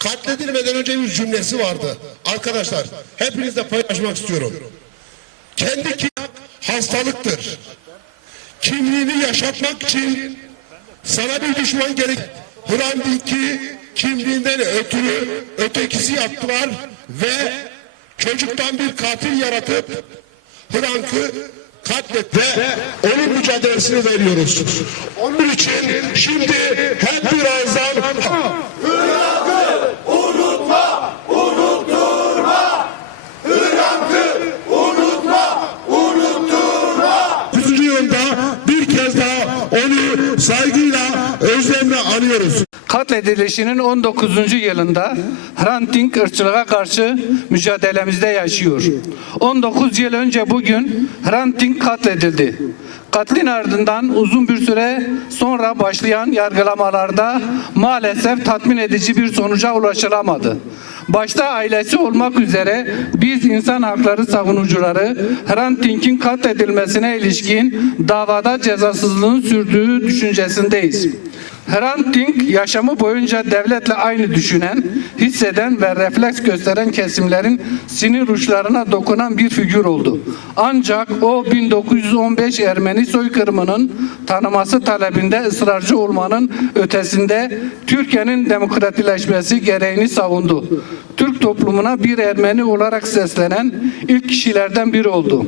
katledilmeden önce bir cümlesi vardı. Arkadaşlar hepinizle paylaşmak istiyorum. Kendi ki hastalıktır. Kimliğini yaşatmak için sana bir düşman gerek. Hrant Dink'i kimliğinden ötürü ötekisi yaptılar ve çocuktan bir katil yaratıp Hrant'ı katlet ve onun mücadelesini veriyoruz. Onun için şimdi hep birazdan Kuzucu yılında bir kez daha onu saygıyla, özlemle anıyoruz. Katledilişinin 19. yılında Hrant Dink ırkçılığa karşı mücadelemizde yaşıyor. 19 yıl önce bugün Hrant katledildi. Katlin ardından uzun bir süre sonra başlayan yargılamalarda maalesef tatmin edici bir sonuca ulaşılamadı. Başta ailesi olmak üzere biz insan hakları savunucuları Hrant Dink'in katledilmesine ilişkin davada cezasızlığın sürdüğü düşüncesindeyiz. Hrant Dink yaşamı boyunca devletle aynı düşünen, hisseden ve refleks gösteren kesimlerin sinir uçlarına dokunan bir figür oldu. Ancak o 1915 Ermeni soykırımının tanıması talebinde ısrarcı olmanın ötesinde Türkiye'nin demokratileşmesi gereğini savundu. Türk toplumuna bir Ermeni olarak seslenen ilk kişilerden biri oldu.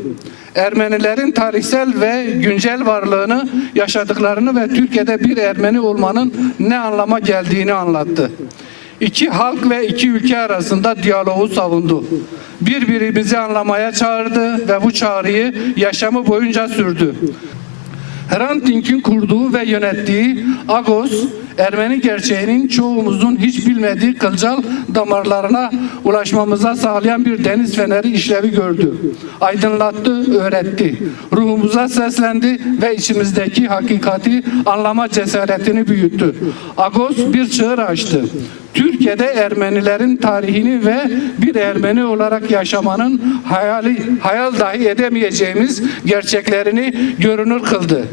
Ermenilerin tarihsel ve güncel varlığını, yaşadıklarını ve Türkiye'de bir Ermeni olmanın ne anlama geldiğini anlattı. İki halk ve iki ülke arasında diyaloğu savundu. Birbirimizi anlamaya çağırdı ve bu çağrıyı yaşamı boyunca sürdü. Hrant Dink'in kurduğu ve yönettiği Agos, Ermeni gerçeğinin çoğumuzun hiç bilmediği kılcal damarlarına ulaşmamıza sağlayan bir deniz feneri işlevi gördü. Aydınlattı, öğretti. Ruhumuza seslendi ve içimizdeki hakikati anlama cesaretini büyüttü. Agos bir çığır açtı. Türkiye'de Ermenilerin tarihini ve bir Ermeni olarak yaşamanın hayali, hayal dahi edemeyeceğimiz gerçeklerini görünür kıldı.